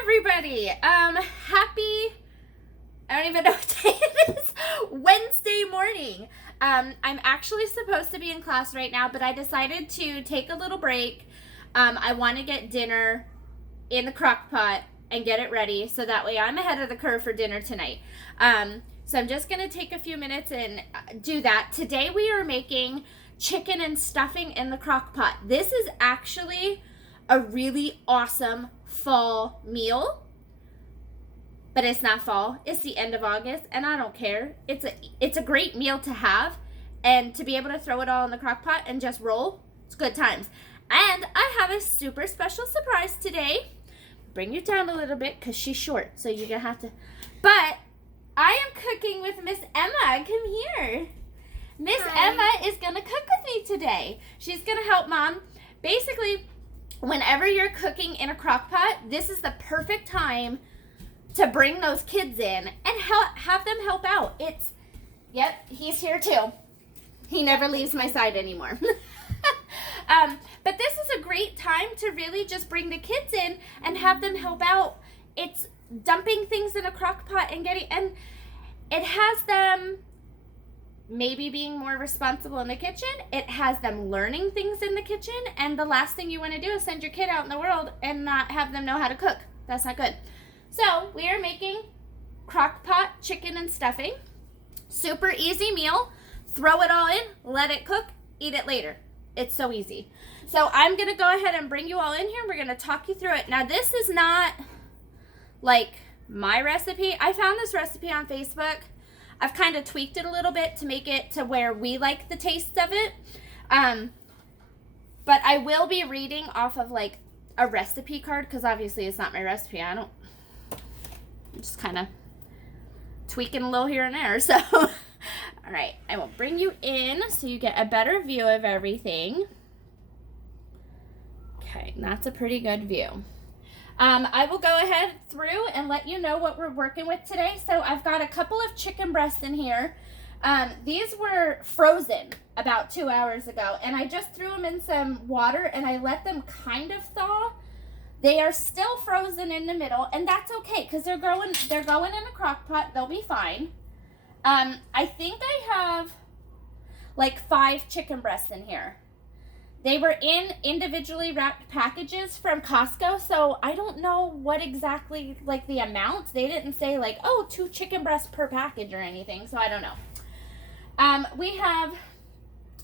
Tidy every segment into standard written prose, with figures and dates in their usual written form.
everybody. Happy, I don't even know what day it is, Wednesday morning. I'm actually supposed to be in class right now, but I decided to take a little break. I want to get dinner in the crock pot and get it ready so that way I'm ahead of the curve for dinner tonight. So I'm just going to take a few minutes and do that. Today we are making chicken and stuffing in the crock pot. This is actually a really awesome fall meal, but it's not fall. It's the end of August, and I don't care. It's a great meal to have, and to be able to throw it all in the crock pot and just roll, it's good times. And I have a super special surprise today. Bring you down a little bit because she's short, so you're gonna have to. But I am cooking with Miss Emma. Come here. Miss Emma is gonna cook with me today. She's gonna help Mom. Basically, whenever you're cooking in a crock pot, this is the perfect time to bring those kids in and have them help out. Yep, he's here too. He never leaves my side anymore. But this is a great time to really just bring the kids in and have them help out. It's dumping things in a crock pot and it has them maybe being more responsible in the kitchen. It has them learning things in the kitchen, and the last thing you want to do is send your kid out in the world and not have them know how to cook. That's not good. So we are making crock pot chicken and stuffing. Super easy meal. Throw it all in, let it cook, eat it later. It's so easy. So I'm going to go ahead and bring you all in here. We're going to talk you through it. Now, this is not like my recipe. I found this recipe on Facebook. I've kind of tweaked it a little bit to make it to where we like the taste of it. But I will be reading off of like a recipe card because obviously it's not my recipe. I'm just kind of tweaking a little here and there. So, all right, I will bring you in so you get a better view of everything. Okay, that's a pretty good view. I will go ahead through and let you know what we're working with today. So I've got a couple of chicken breasts in here. These were frozen about 2 hours ago, and I just threw them in some water and I let them kind of thaw. They are still frozen in the middle, and that's okay because they're going in a crock pot. They'll be fine. I think I have like 5 chicken breasts in here. They were in individually wrapped packages from Costco, so I don't know what exactly, like, the amounts. They didn't say, like, oh, 2 chicken breasts per package or anything, so I don't know. We have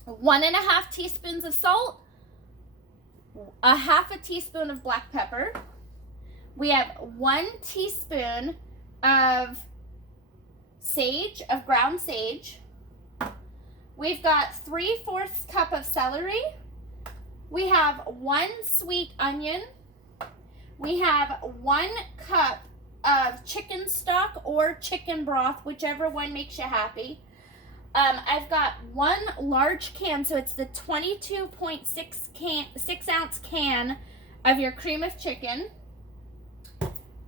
1.5 teaspoons of salt, 1/2 teaspoon of black pepper. We have 1 teaspoon of ground sage. We've got 3/4 cup of celery. We have 1 sweet onion. We have 1 cup of chicken stock or chicken broth, whichever one makes you happy. I've got 1 large can, so it's the 22.6 ounce can of your cream of chicken.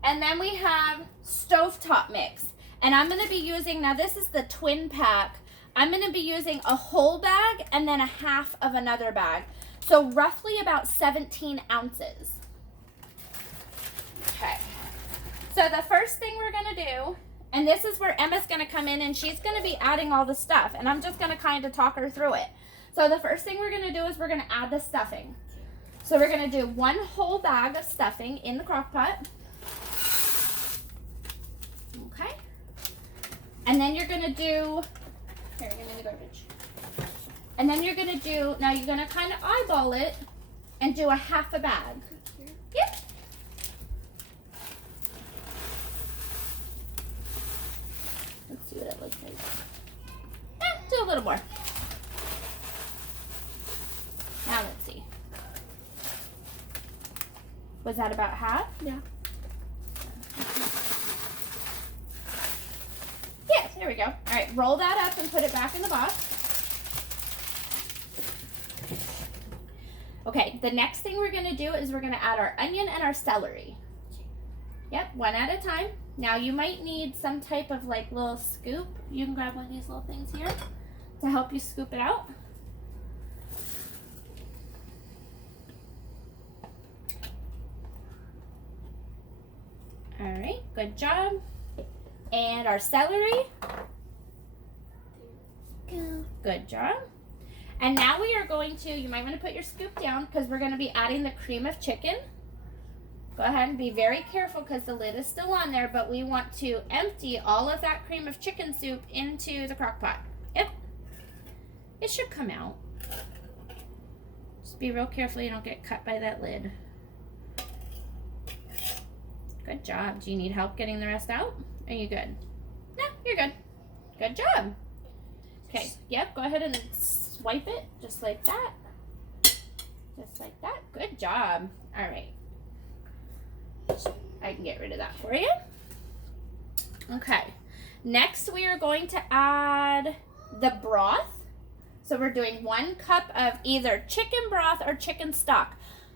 And then we have stovetop mix. And I'm going to be using, now this is the twin pack. I'm going to be using a whole bag and then 1/2 of another bag. So roughly about 17 ounces. Okay. So the first thing we're going to do, and this is where Emma's going to come in and she's going to be adding all the stuff. And I'm just going to kind of talk her through it. So the first thing we're going to do is we're going to add the stuffing. So we're going to do 1 whole bag of stuffing in the crock pot. Okay. And then you're going to do, here, give me the garbage. And then you're going to do, now you're going to kind of eyeball it and do 1/2 bag. Yep. Let's see what it looks like. Do a little more. Now let's see. Was that about 1/2? Yeah. Yeah, there we go. All right, roll that up and put it back in the box. Okay, the next thing we're going to do is we're going to add our onion and our celery. Yep, 1 at a time. Now you might need some type of like little scoop. You can grab one of these little things here to help you scoop it out. right, good job. And our celery. Good job. And now we are going to, you might want to put your scoop down because we're going to be adding the cream of chicken. Go ahead and be very careful because the lid is still on there, but we want to empty all of that cream of chicken soup into the crock pot. Yep. It should come out. Just be real careful you don't get cut by that lid. Good job. Do you need help getting the rest out? Are you good? No, you're good. Good job. Okay, yep, go ahead and swipe it just like that. Just like that. Good job. All right. I can get rid of that for you. Okay. Next, we are going to add the broth. So we're doing 1 cup of either chicken broth or chicken stock.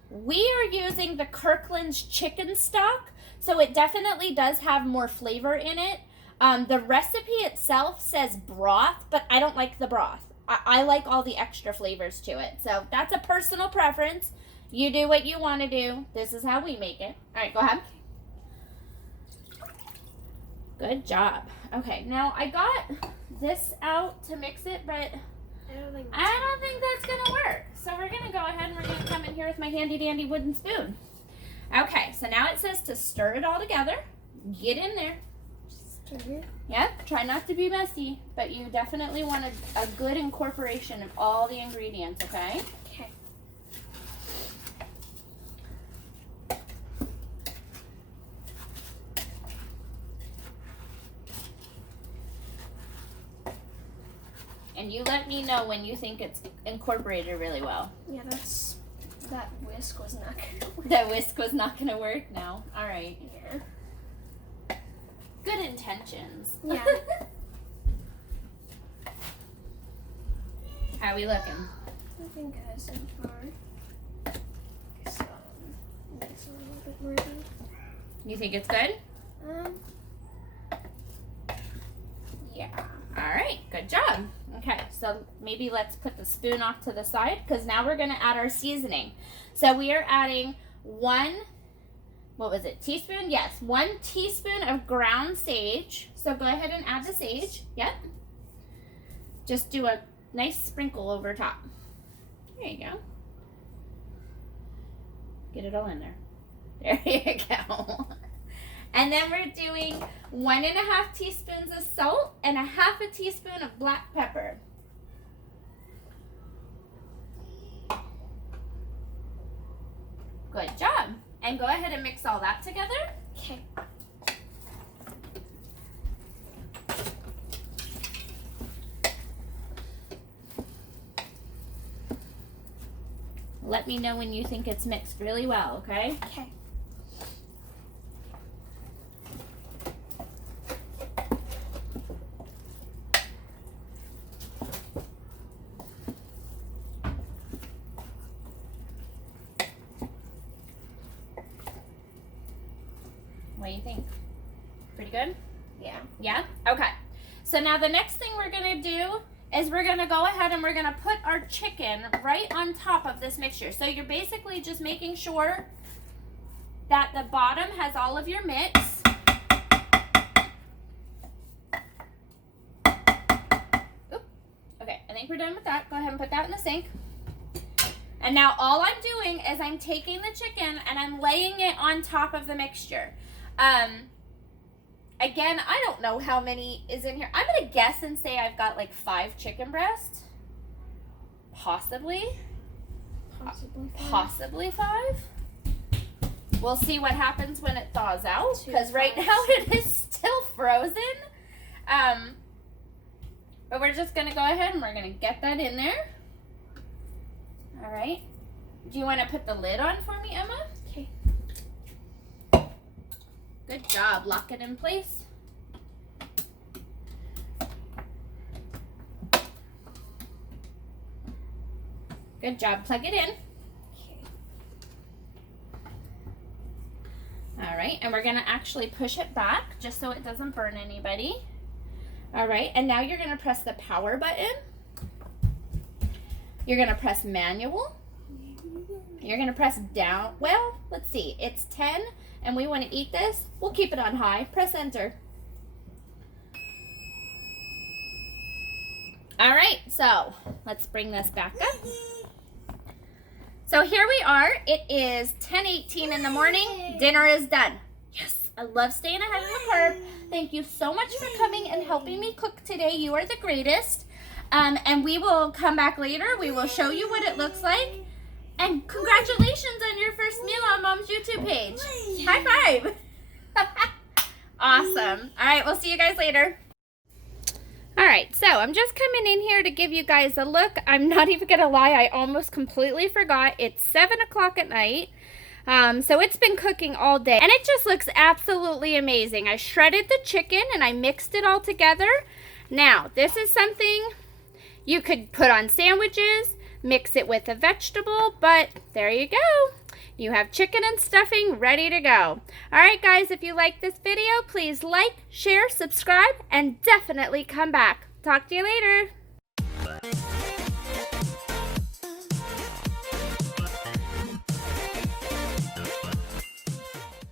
We are using the Kirkland's chicken stock, so it definitely does have more flavor in it. The recipe itself says broth, but I don't like the broth. I like all the extra flavors to it. So that's a personal preference. You do what you want to do. This is how we make it. All right, go ahead. Good job. Okay, now I got this out to mix it, but I don't think that's going to work. So we're going to go ahead and we're going to come in here with my handy dandy wooden spoon. Okay, so now it says to stir it all together. Get in there. Yep, try not to be messy, but you definitely want a good incorporation of all the ingredients, okay? Okay. And you let me know when you think it's incorporated really well. Yeah, that whisk was not gonna work. That whisk was not gonna work? No. All right. Yeah. Good intentions. Yeah. How are we looking? Looking good so far. So, mix a little bit more. You think it's good? Yeah. All right, good job. Okay, so maybe let's put the spoon off to the side because now we're gonna add our seasoning. So we are adding 1 teaspoon? Yes, 1 teaspoon of ground sage. So go ahead and add the sage. Yep. Just do a nice sprinkle over top. There you go. Get it all in there. There you go. And then we're doing 1.5 teaspoons of salt and 1/2 teaspoon of black pepper. Good job. And go ahead and mix all that together. Okay. Let me know when you think it's mixed really well, okay? Okay. What do you think? Pretty good? Yeah. Yeah? Okay. So now the next thing we're going to do is we're going to go ahead and we're going to put our chicken right on top of this mixture. So you're basically just making sure that the bottom has all of your mix. Oop. Okay, I think we're done with that. Go ahead and put that in the sink. And now all I'm doing is I'm taking the chicken and I'm laying it on top of the mixture. Again, I don't know how many is in here. I'm going to guess and say I've got like 5 chicken breasts. Possibly. Possibly 5. We'll see what happens when it thaws out. Because right now it is still frozen. But we're just going to go ahead and we're going to get that in there. All right. Do you want to put the lid on for me, Emma? Okay. Good job. Lock it in place. Good job. Plug it in. Okay. All right. And we're going to actually push it back just so it doesn't burn anybody. All right. And now you're going to press the power button. You're going to press manual. You're going to press down. Well, let's see. It's 10 and we want to eat this, we'll keep it on high. Press enter. All right, so let's bring this back up. So here we are. It is 10:18 in the morning. Dinner is done. Yes, I love staying ahead of the curve. Thank you so much for coming and helping me cook today. You are the greatest. And we will come back later. We will show you what it looks like. And congratulations on your first meal on Mom's YouTube page. High five. Awesome. All right, we'll see you guys later. All right, so I'm just coming in here to give you guys a look. I'm not even gonna lie, I almost completely forgot. It's 7 o'clock at night. So it's been cooking all day, and it just looks absolutely amazing. I shredded the chicken and I mixed it all together. Now, this is something you could put on sandwiches, mix it with a vegetable, but there you go. You have chicken and stuffing ready to go. All right, guys, if you like this video, please like, share, subscribe, and definitely come back. Talk to you later.